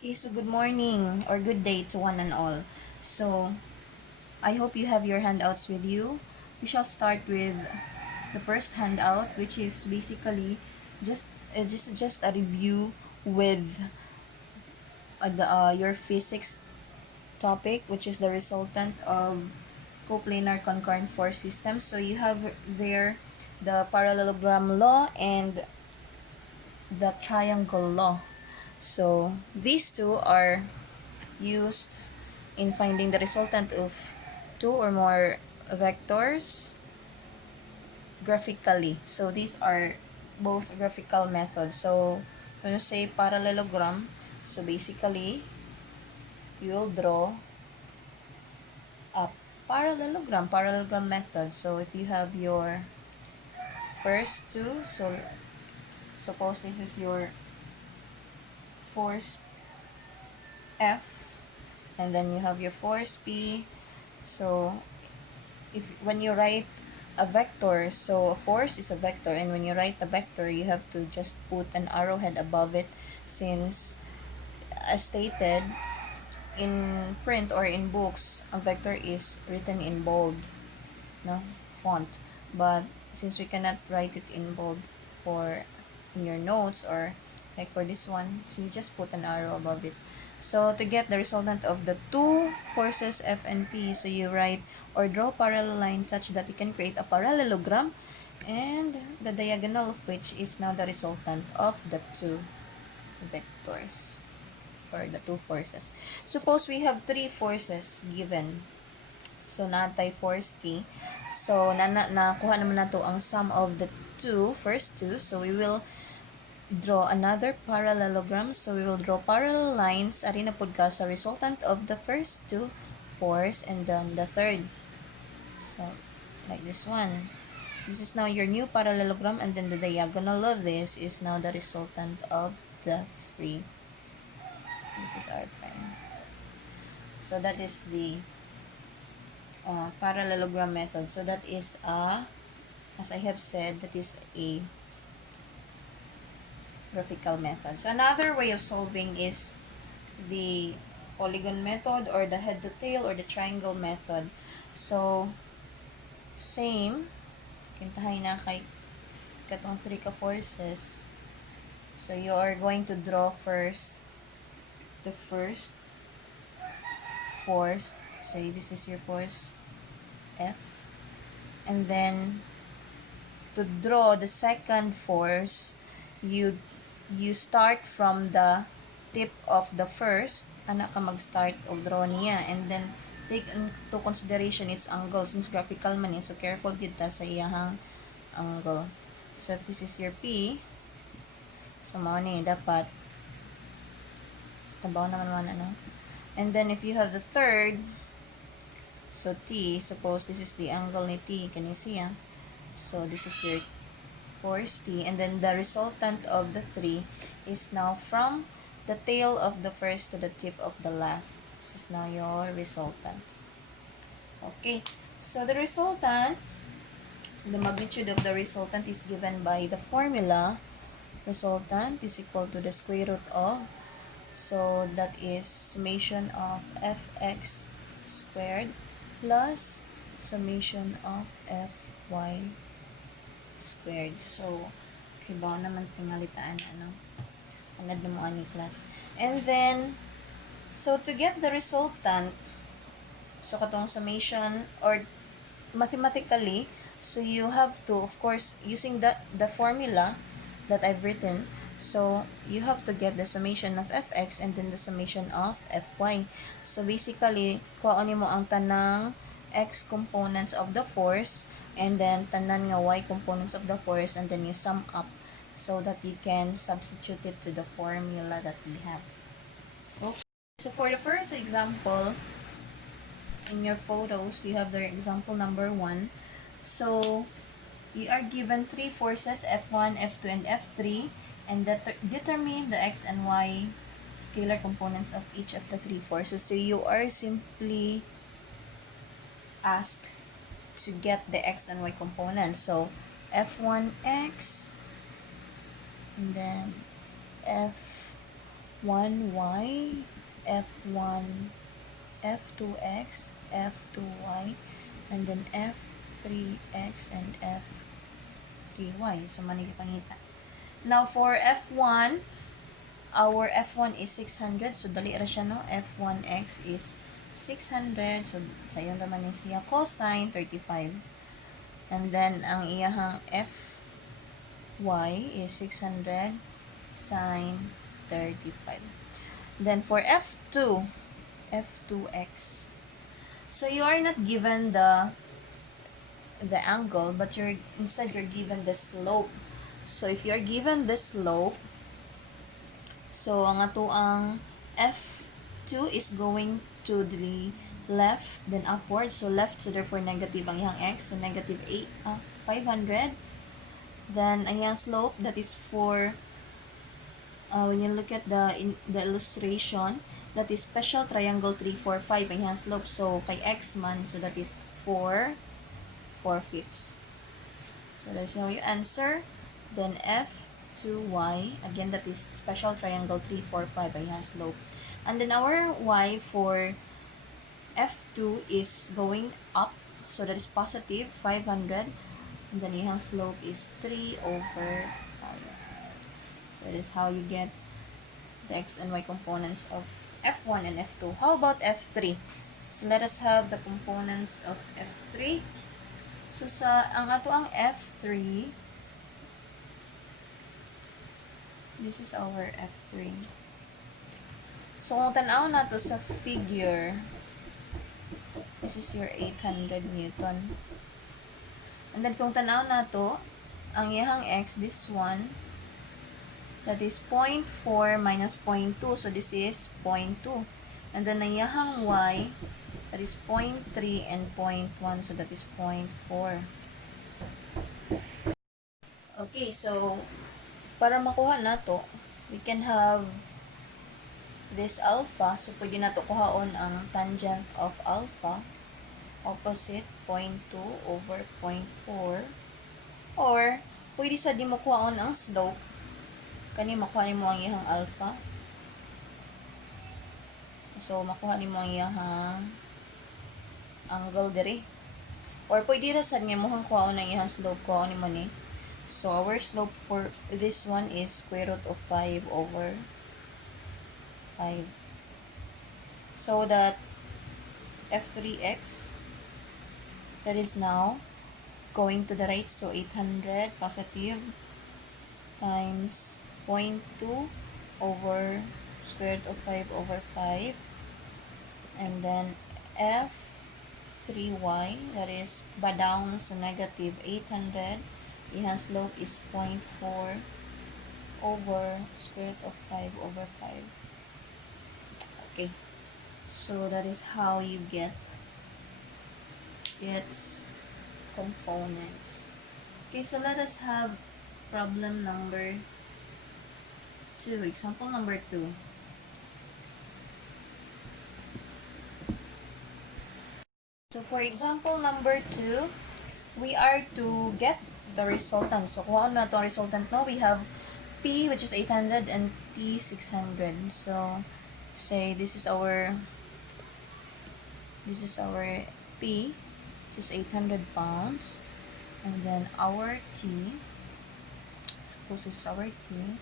Okay, so good morning or good day to one and all. So, I hope you have your handouts with you. We shall start with the first handout, which is basically just a review with your physics topic, which is the resultant of coplanar concurrent force systems. So you have there the parallelogram law and the triangle law. So these two are used in finding the resultant of two or more vectors graphically. So these are both graphical methods. So when you say parallelogram, so basically you will draw a parallelogram method. So if you have your first two, so suppose this is your force F, and then you have your force P. So if when you write a vector, so a force is a vector, and when you write a vector, you have to just put an arrowhead above it, since as stated in print or in books, a vector is written in bold, no font. But since we cannot write it in bold for in your notes, or like for this one, so you just put an arrow above it. So to get the resultant of the two forces F and P, so you write or draw parallel lines such that you can create a parallelogram, and the diagonal of which is now the resultant of the two vectors or the two forces. Suppose we have three forces given. So natay force T. So nakuha naman nato ang sum of the first two. So we will draw another parallelogram. So we will draw parallel lines ari na pud ka sa resultant of the first two force and then the third. So like this one. This is now your new parallelogram, and then the diagonal of this is now the resultant of the three. This is our prime. So that is the parallelogram method. So that is as I have said, that is a graphical method. So another way of solving is the polygon method, or the head to tail, or the triangle method. So same, kintahay na kay katong three ka forces. So you are going to draw first the first force. Say this is your force F, and then to draw the second force, you start from the tip of the first, ana ka mag-start og draw niya, and then take into consideration its angle, since graphical man so careful kita sa iyahang angle. So if this is your P, so mao ni dapat kabaw naman ano. And then if you have the third, so T, suppose this is the angle ni T, can you see so this is your force T, and then the resultant of the three is now from the tail of the first to the tip of the last. This is now your resultant. Okay, so the resultant, the magnitude of the resultant is given by the formula. Resultant is equal to the square root of, so that is summation of fx squared plus summation of fy squared. So kibaw naman tingalitaan agad na mo ani class. And then so to get the resultant, so katong summation or mathematically, so you have to, of course, using the formula that I've written, so you have to get the summation of fx and then the summation of fy. So basically kuhaon nimo ang tanang x components of the force and then tanan nga y components of the force, and then you sum up so that you can substitute it to the formula that we have. Okay. So for the first example, in your photos, you have the example number 1. So you are given three forces, F1, F2, and F3, and determine the x and y scalar components of each of the three forces. So you are simply asked to get the x and y components. So F1x, and then 1y, f1, f2x, f2y, and then f3x, and f3y. So, manigipangita. Now, for f1, our f1 is 600. So, dali ra siya, no? f1x is 600. So, sayon naman yung siya cosine 35. And then, ang iyahang fy is 600 sine 35. Then, for f2, f2x. So, you are not given the angle, but instead you're given the slope. So, if you're given the slope, so, ang ato ang f2 is going to the left, then upward. So, left, so therefore negative ang iyang x. So, negative 500. Then, ang iyang slope, that is for, when you look at the illustration, that is special triangle 3, 4, 5 ang iyang slope. So, kay x man, so that is 4/5. So, that's how you answer. Then, f2y, again, that is special triangle 3, 4, 5 ang iyang slope. And then, our y for f2 is going up. So, that is positive 500. And then, iyang slope is 3/5. So, that is how you get the x and y components of f1 and f2. How about f3? So, let us have the components of f3. So, ang ato ang f3, this is our f3. So, kung tanaw na to sa figure, this is your 800 Newton. And then, kung tanaw na to, ang iyahang x, this one, that is 0.4 minus 0.2. So, this is 0.2. And then, ang iyahang y, that is 0.3 and 0.1. So, that is 0.4. Okay, so, para makuha na to, we can have this alpha. So, pwede na to kuhaon ang tangent of alpha, opposite 0.2 over 0.4. Or, pwede sa di mo kuhaon ang slope, kani makuha ni mo ang iyang alpha. So, makuha ni mo ang iyang angle diri. Or, pwede ra sad nga mohang kuhaon ang iyang slope, kuhaon ni mo ni. So, our slope for this one is square root of 5 over 5. So, that f3x, that is now going to the right. So, 800 positive times 0.2 over square root of 5 over 5. And then, f3y, that is ba down, so negative 800. Iyang slope is 0.4 over square root of 5 over 5. Okay. So, that is how you get its components. Okay, so let us have problem number 2. Example number 2. So, for example number 2, we are to get the resultant. So, kung ano na itong resultant, no? We have P, which is 800, and T, 600. So, say, this is our P, which is 800 pounds. And then, our T, suppose this is our T,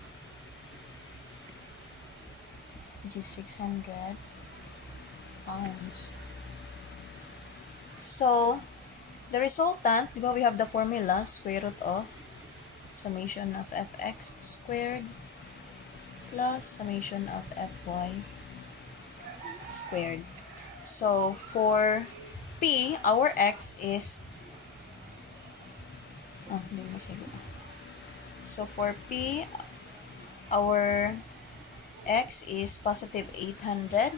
which is 600 pounds. So, the resultant, di ba, we have the formula, square root of summation of fx squared plus summation of fy squared. So, for P, our x is, so for P, our x is positive 800,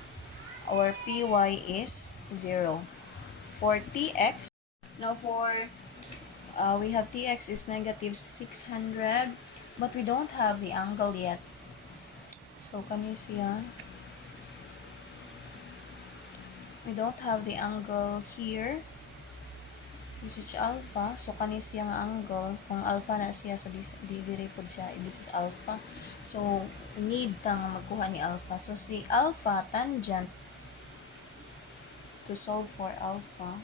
our py is 0. For tx, now for we have tx is negative 600, but we don't have the angle yet. So, can you see yan? We don't have the angle here. This is alpha. So, kani siya nga angle. Kung alpha na siya, so di po siya. This is alpha. So, need kang magkuha ni alpha. So, si alpha, tangent, to solve for alpha,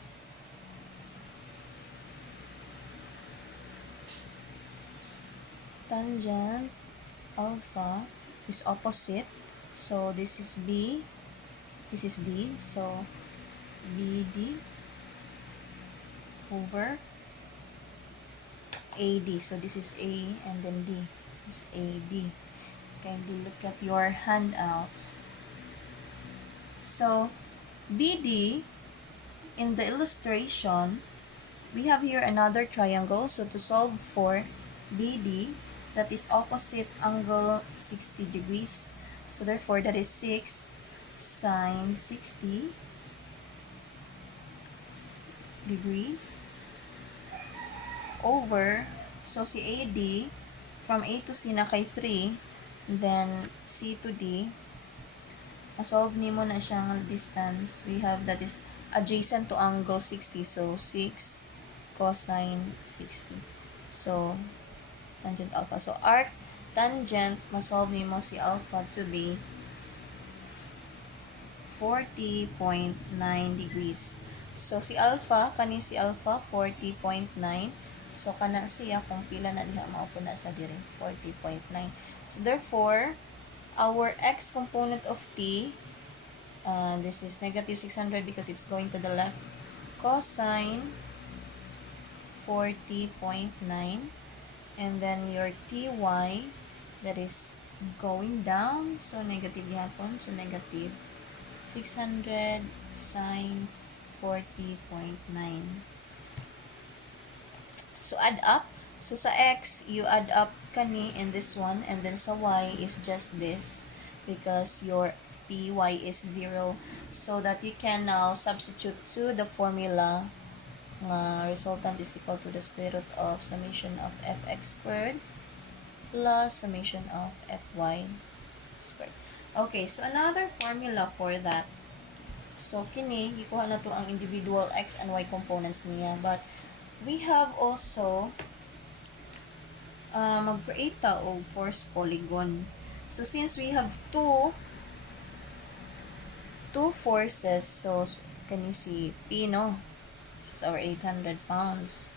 tangent alpha is opposite. So, this is B. This is D. So, BD over AD. So, this is A and then D. This is AD. Kindly look at your handouts. So, BD, in the illustration, we have here another triangle. So, to solve for BD, that is opposite angle 60 degrees. So, therefore, that is 6 sine 60 degrees over, so si AD, from A to C na kay 3, then C to D, masolve nimo na siyang distance. We have that is adjacent to angle 60, so 6 cosine 60. So, tangent alpha. So, arc tangent, masolve nimo si alpha to be 40.9 degrees. So, si alpha, kani si alpha, 40.9. So, kana siya, kung pila na diha, maupo na sa diri, 40.9. So, therefore, our x component of t, this is negative 600 because it's going to the left, cosine 40.9, and then your ty, that is going down, so negative yapon, so negative 600 sine 40.9. So, add up. So, sa x, you add up kani in this one, and then sa y is just this, because your py is 0. So, that you can now substitute to the formula resultant is equal to the square root of summation of fx squared plus summation of fy squared. Okay, so another formula for that. So, kini, ikuha na to ang individual x and y components niya. But, we have also mag-create ta og force polygon. So, since we have two forces, so, kani si P, no? This is our 800 pounds.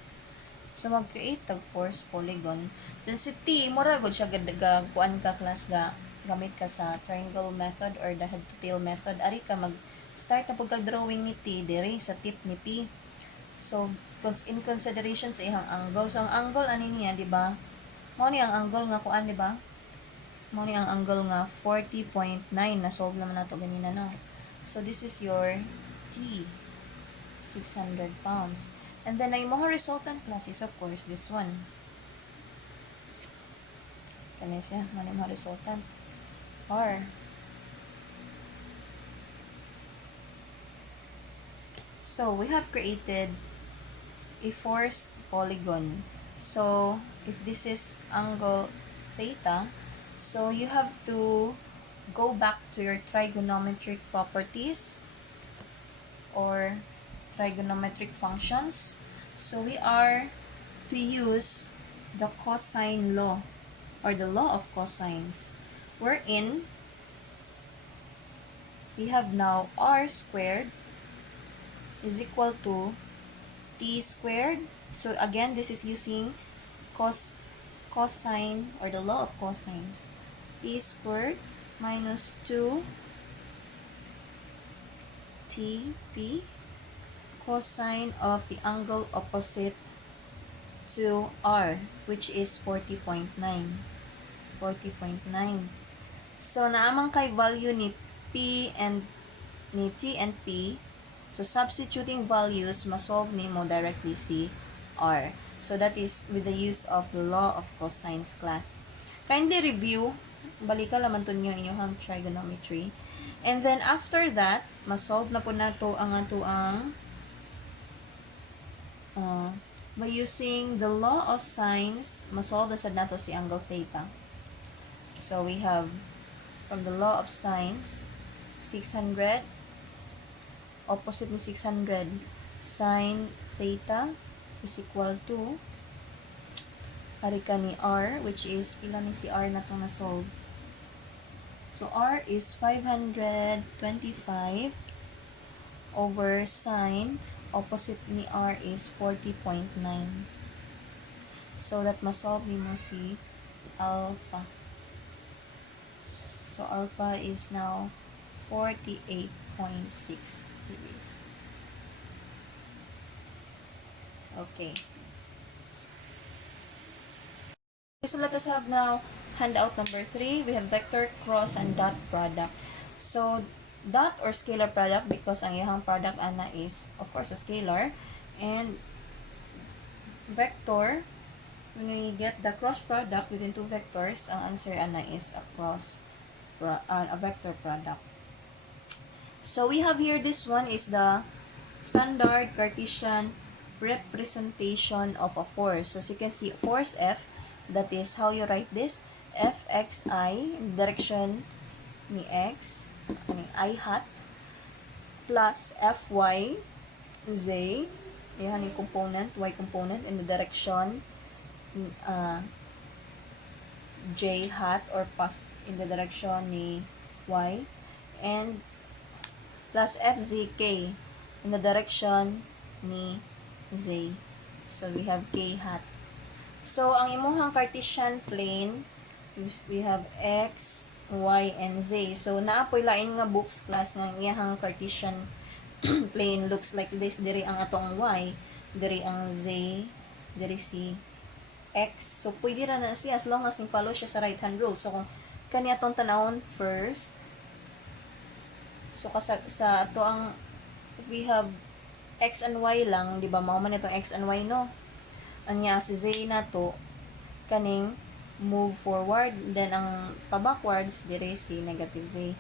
So, mag-create tag force polygon. Then, si T, mura gud siya kuan ka class gamit ka sa triangle method or the head to tail method. Ari ka mag-start na pagka-drawing ni T diri sa tip ni P. So, in consideration sa ihang angle. So, ang angle ani niya, di ba? Mao ni ang angle nga kuan, di ba? Mao ni ang angle nga 40.9 na solve naman nato ganina, no? So, this is your T, 600 pounds. And then, ang mga resultant class is, of course, this one. Kanya siya, mani mga resultant. Or, so, we have created a force polygon. So, if this is angle theta, so you have to go back to your trigonometric properties or trigonometric functions. So, we are to use the cosine law or the law of cosines, wherein we have now r squared is equal to t squared. So, again, this is using cosine or the law of cosines. T squared minus 2 tp cosine of the angle opposite to r, which is 40.9. 40.9. So, naamang kay value ni p and ni t and p. So, substituting values, masolve nimo directly si r. So, that is with the use of the law of cosines class. Kindly review. Balika laman to nyo inyong trigonometry. And then, after that, masolve na po nato ang ato ang by using the law of sines, masolve na sad nato si angle theta. So, we have from the law of sines, 600, opposite ni 600, sine theta is equal to arika ni R, which is pila ni si R na itong na-solve. So, R is 525 over sine. Opposite ni R is 40.9. So, that masolve ni mo si alpha. So, alpha is now 48.6 degrees. Okay. So, let us have now handout number 3. We have vector, cross, and dot product. So, dot or scalar product, because ang iyang product ana is, of course, a scalar. And vector, when we get the cross product within two vectors, ang answer ana is a vector product. So, we have here, this one is the standard Cartesian representation of a force. So, as you can see, force F, that is how you write this, Fxi, direction ni x, ani I hat, plus Fy, z, yan yung component, y component, in the direction j hat, or in the direction ni y, and plus Fzk, in the direction ni z. So, we have k hat. So, ang imuhang Cartesian plane, we have x, y, and z. So, naapoy lain nga books class nga iyahang Cartesian plane looks like this. Diri ang atong y, diri ang z, diri si x. So, pwede ra na siya as long as ni-follow siya sa right-hand rule. So, kung kani atong tanawon first, so, sa ato ang, we have x and y lang, di ba? Mao man itong x and y, no? Anya, si z na to, kaning move forward, then ang pa-backwards, dire si negative z.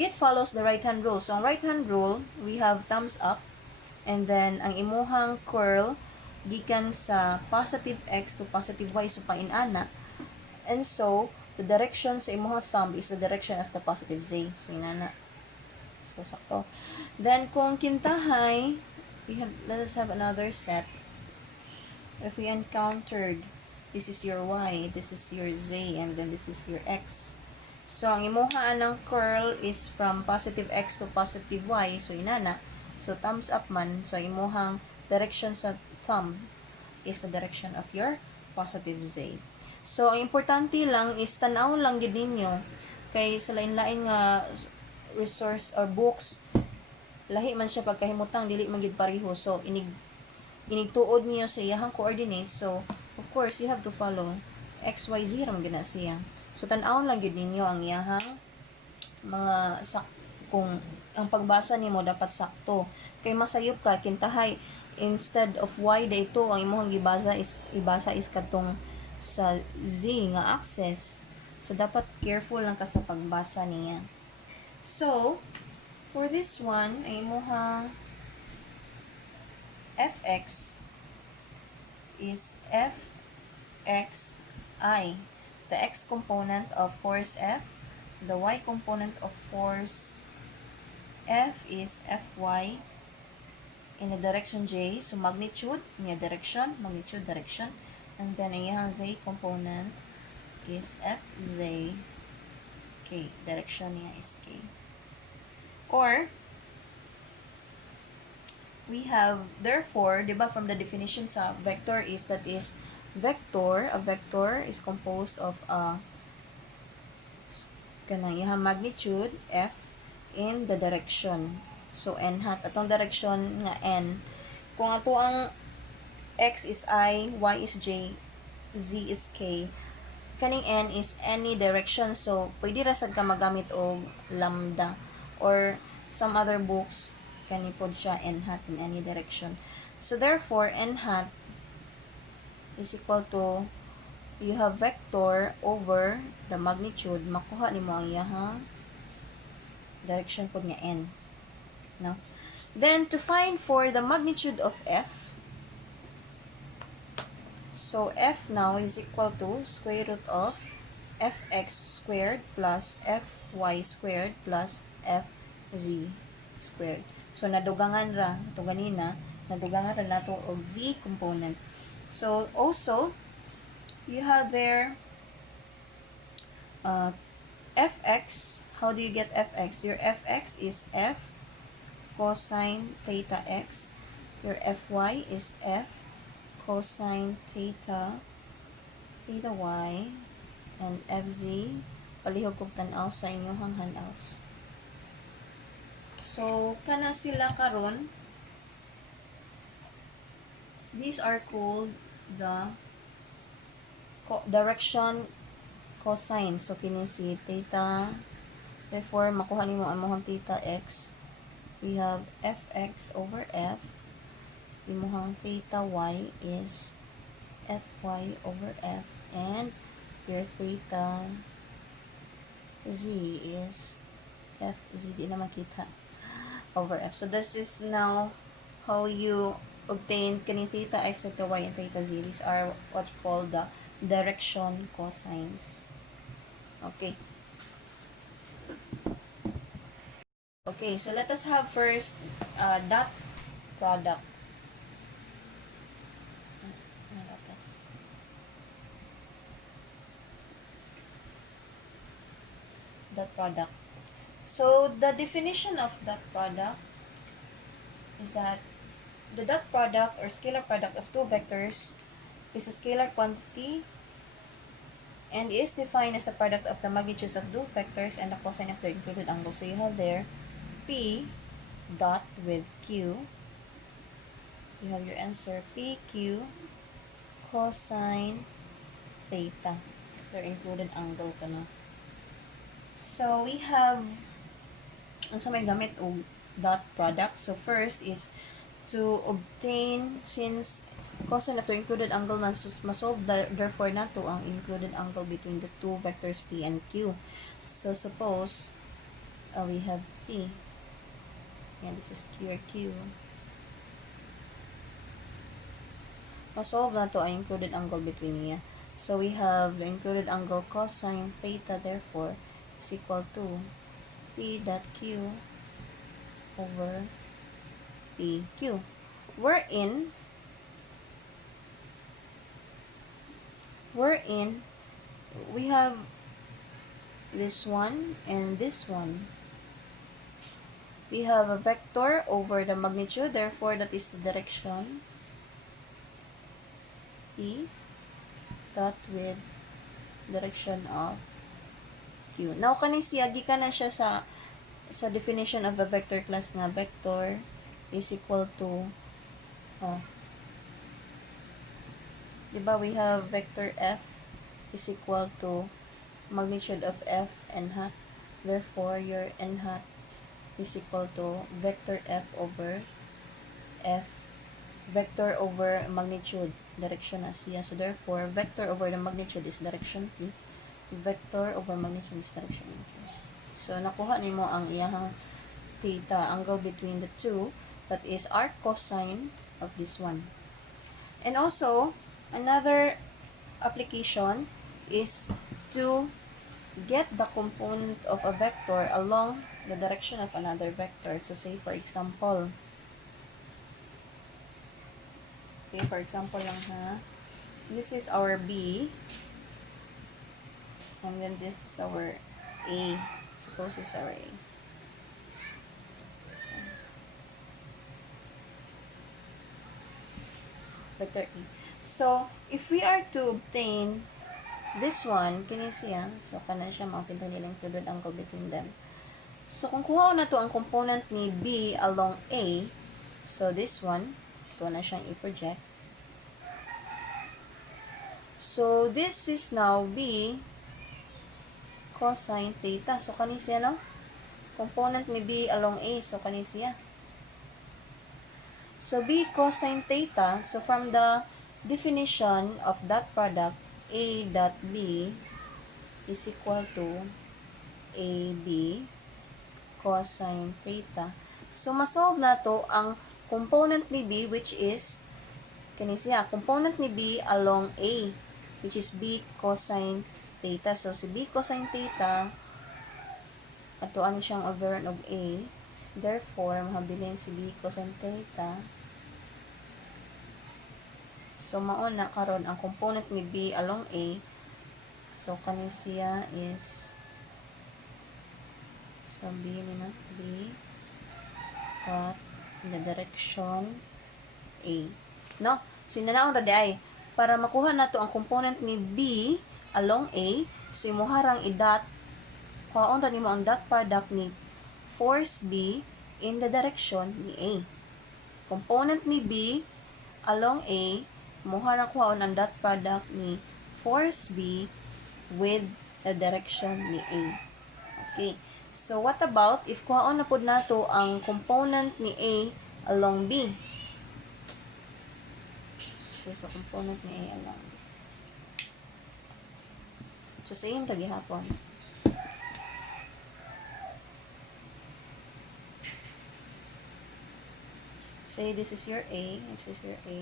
It follows the right-hand rule. So, ang right-hand rule, we have thumbs up, and then, ang imuhang curl, gikan sa positive x to positive y, so painana. And so, the direction sa imuhang thumb is the direction of the positive z. So, inana. So, sakto. Then, kung kintahay, let us have another set. If we encountered, this is your y, this is your z, and then this is your x. So, ang imuhaan ng curl is from positive x to positive y. So, inana. So, thumbs up man. So, imuhang direction sa thumb is the direction of your positive z. So, ang importante lang is tanaw lang din ninyo. Kay sa lain-lain nga resource or books, lahi man siya pagkahimutang, dili man gid pareho. So, inigtuod niyo sa iyahang coordinates. So, of course, you have to follow x, y, z ram gina siya. So, tan-awon lang gid ninyo ang iyahang mga kung ang pagbasa nimo dapat sakto. Kay masayop ka kintahay instead of y dayto ang imong ibasa is katong sa z nga axis. So, dapat careful lang ka sa pagbasa niya. So, for this one, ay imong Fx is Fxi. The x component of force F. The y component of force F is Fy in the direction j. So, magnitude, niya direction, magnitude, direction. And then, iyang z component is Fz. K. Direction niya is K. Or, we have, therefore, diba, from the definition sa vector is that is vector. A vector is composed of kanang magnitude f in the direction. So, n hat. Atong direction nga n. Kung ato ang x is I, y is j, z is k, kaning n is any direction. So, pwede ra sad ka magamit og lambda. Or, some other books, kanipod siya n hat in any direction. So, therefore, n hat is equal to, you have vector over the magnitude, makuha ni mo ang iyahang direction po niya n. No? Then, to find for the magnitude of f, so f now is equal to square root of fx squared plus fy squared plus fz squared. So, nadugangan ra, ito ganina, Nadugangan rin nato og z component. So, also, you have there fx. How do you get fx? Your fx is f cosine theta x. Your fy is f cosine theta y. And fz, palihog kong tanaw sa inyong handouts. So, kana sila karon. These are called the direction cosine. So, kini si theta. Therefore, makuha nimo ang mohang theta x. We have fx over f. Imuhang theta y is fy over f. And your theta z is fz. Di na makita. Over f. So, this is now how you obtain kani theta x, theta y, and theta z. These are what's called the direction cosines. Okay. Okay, so let us have first dot product. Dot product. So, the definition of dot product is that the dot product or scalar product of two vectors is a scalar quantity and is defined as a product of the magnitudes of two vectors and the cosine of their included angle. So, you have there P dot with Q. You have your answer PQ cosine theta. Their included angle ka na. So, we have ang sa may gamit og dot product. So, first is to obtain, since cosine of the included angle na masolve, therefore nato ang included angle between the two vectors P and Q. So, suppose we have P. And this is Q or Q. Masolve nato ang included angle between niya. So, we have the included angle cosine theta, therefore, is equal to P dot Q over PQ. Wherein we have this one and this one. We have a vector over the magnitude, therefore that is the direction P dot with direction of Q. Now, kaning siya, gikan na siya sa definition of a vector class na vector is equal to diba we have vector F is equal to magnitude of F n hat. Therefore, your n hat is equal to vector F over F, vector over magnitude, direction na siya. So, therefore, vector over the magnitude is direction P. Vector over magnitude is direction P. So, nakuha nimo ang iyahang theta, angle between the two, that is arc cosine of this one. And also, another application is to get the component of a vector along the direction of another vector. So, say for example, lang ha, this is our B, and then this is our A. Suppose this is our A. Vector E. So, if we are to obtain this one, kini siya, so kana siya makita nilang included angle between them. So, kung kuha na to ang component ni B along A, so this one, ito na siyang i-project. So, this is now B cosine theta. So, kani siya, no? Component ni B along A. So, kani siya. So, B cosine theta. So, from the definition of that product, A dot B is equal to AB cosine theta. So, masolve na to ang component ni B, which is, kani siya, component ni B along A, which is B cosine theta. So, si B cosine theta, atoan siyang overrun of A. Therefore, mahabilin si B cosine theta So, mauna karon ang component ni B along A. So, kani siya is so, B dot in the direction A. No? So, inanaon ra di ay. Para makuha nato ang component ni B along A, so, imuharang i-dot. Kuhaon ra nimo ang dot product ni force B in the direction ni A. Component ni B along A, imuharang kuhaon ang dot product ni force B with the direction ni A. Okay. So, what about if kuhaon na pod nato ang component ni A along B? So, component ni A along B. So, same lagi hapon. Say, this is your A. This is your A.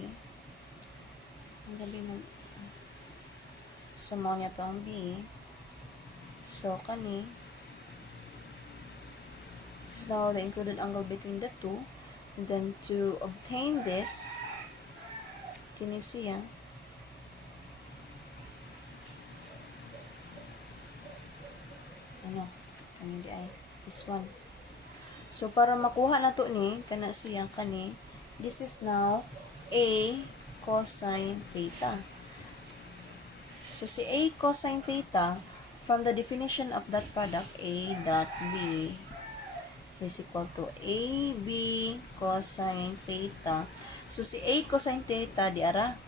Ang gabi mo. So, mo niya to ang B. So, kani. So, the included angle between the two. And then, to obtain this, kini siya. Ano? Ano di ay? This one. So, para makuha na to ni, kana siya, kani, this is now A cosine theta. So, si A cosine theta, from the definition of that product, A dot B is equal to AB cosine theta. So, si A cosine theta, di ara.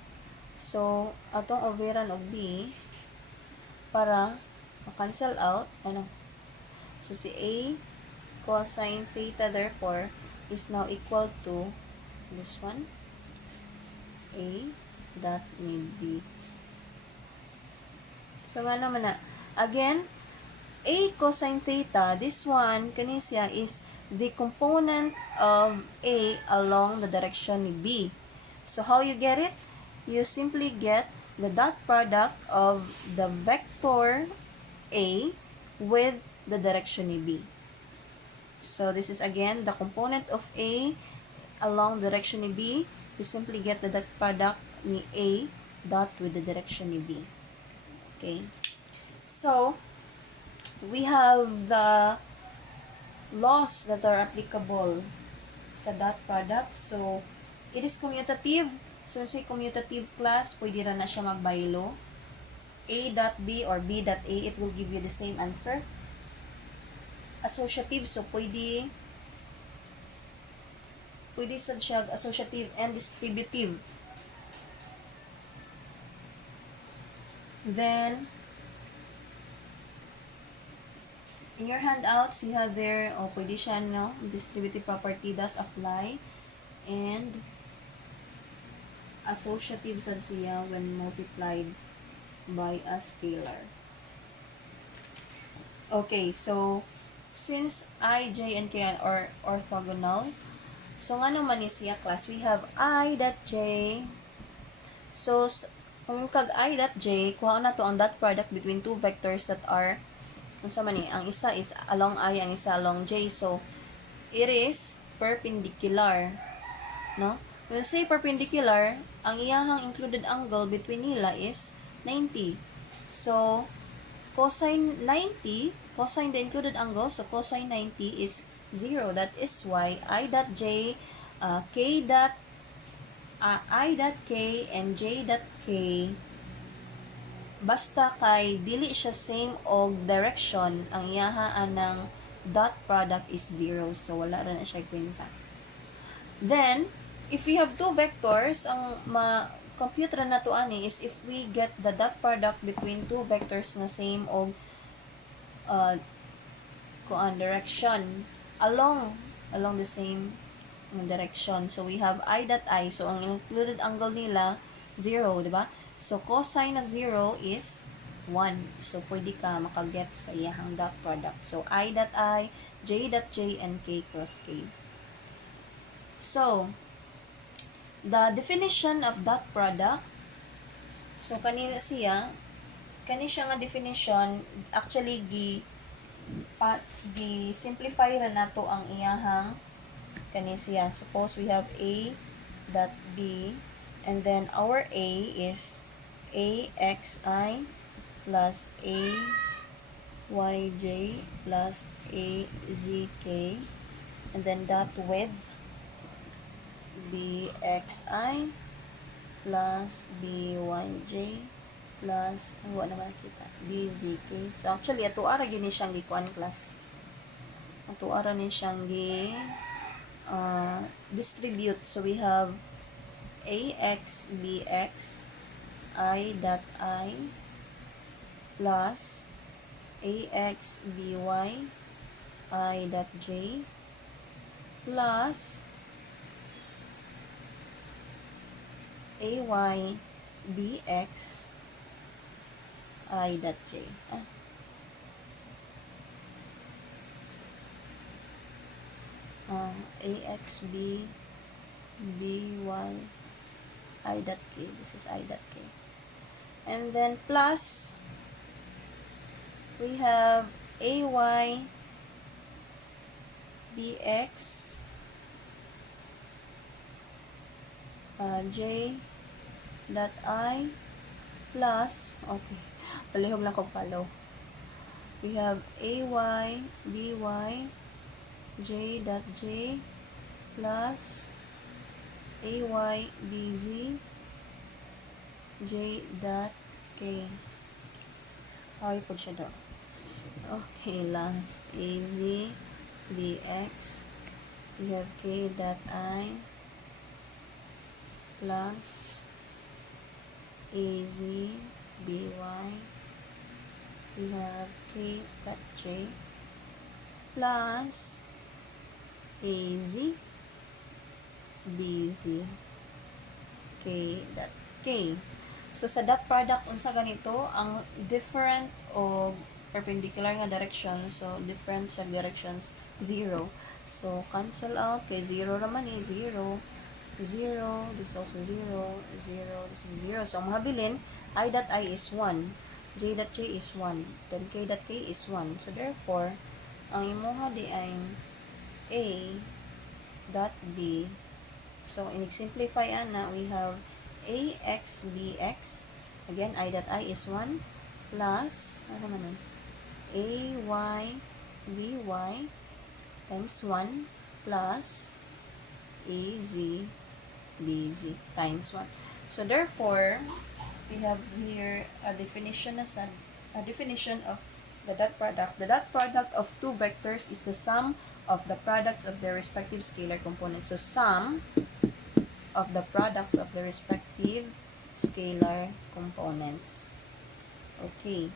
So, atong overan og B, para ma-cancel out, ano? So, si A cosine theta, therefore, is now equal to this one, A dot ni B. So, nga naman na, again, A cosine theta, this one, kani siya, is the component of A along the direction ni B. So, how you get it? You simply get the dot product of the vector A with the direction ni B. So, this is again the component of A along the direction ni B. You simply get the dot product ni A dot with the direction ni B. Okay. So, we have the laws that are applicable sa dot product. So, it is commutative. So, say commutative class, pwede ra na siya magbaylo. A dot B or B dot A, it will give you the same answer. Associative, so pwede sad siya associative and distributive. Then, in your handouts, you have there, pwede siya, no? Distributive property does apply. And, associative sad siya when multiplied by a scalar. Okay, so, since I, J, and K are orthogonal, so nga naman is siya class, we have I dot J. So, kung kag I dot J, kuha na to ang dot product between two vectors that are, unsa man ni, ang isa is along I, ang isa along J. So, it is perpendicular. No? When say perpendicular, ang iyahang included angle between nila is 90. So, cosine 90, cosine the included angle, so cosine 90 is 0. That is why I dot J, I dot K, and J dot K, basta kay dili siya same og direction, ang iyahaan ng dot product is 0. So, wala na siya kwenta. Then, if we have two vectors, ang ma-compute na to ani is if we get the dot product between two vectors na same og direction along the same direction. So, we have I dot I. So, ang included angle nila, 0, di ba? So, cosine of 0 is 1. So, pwede ka makaget sa iyahang dot product. So, I dot I, J dot J, and K cross K. So, the definition of dot product, so, kani siya nga definition, actually, simplify ra nato ang iyahang kani siya. Suppose we have A dot B And then our A is AXI plus AYJ plus AZK. And then dot with BXI plus BYJ plus, wala naman kita, BZK. So, actually, ato ara gini siyang gikuan class. Ato ara ni siyang distribute. So, we have AX, BX, I dot I plus AX, BY, I dot J plus AY, BX, I dot J. AXB, BY, I dot K. This is I dot K. And then plus, we have AY, BX, J dot I plus, okay, palihog lang ko follow. We have AY, BY, J dot J plus AY, BZ, J dot K. Ay po siya daw. Okay, last AZ, BX, we have K dot I plus AZ, BY, we have K dot J plus AZ, BZ, K dot K. So, sa dot product, unsa ganito, ang different o perpendicular nga direction, so, different sa directions, 0. So, cancel out, kay 0 naman 0, 0, this is also 0, 0, this is 0. So, ang mabilin, I dot I is 1, J dot J is 1, then K dot K is 1. So, therefore, ang imuha di ay A dot B. So, inig-simplify na, we have AX, BX, again, I dot I is 1, plus, ano naman, AY, BY, times 1, plus, AZ, BZ, times 1. So, therefore, we have here a definition of the dot product. The dot product of two vectors is the sum of the products of their respective scalar components. So, sum of the products of the respective scalar components. Okay.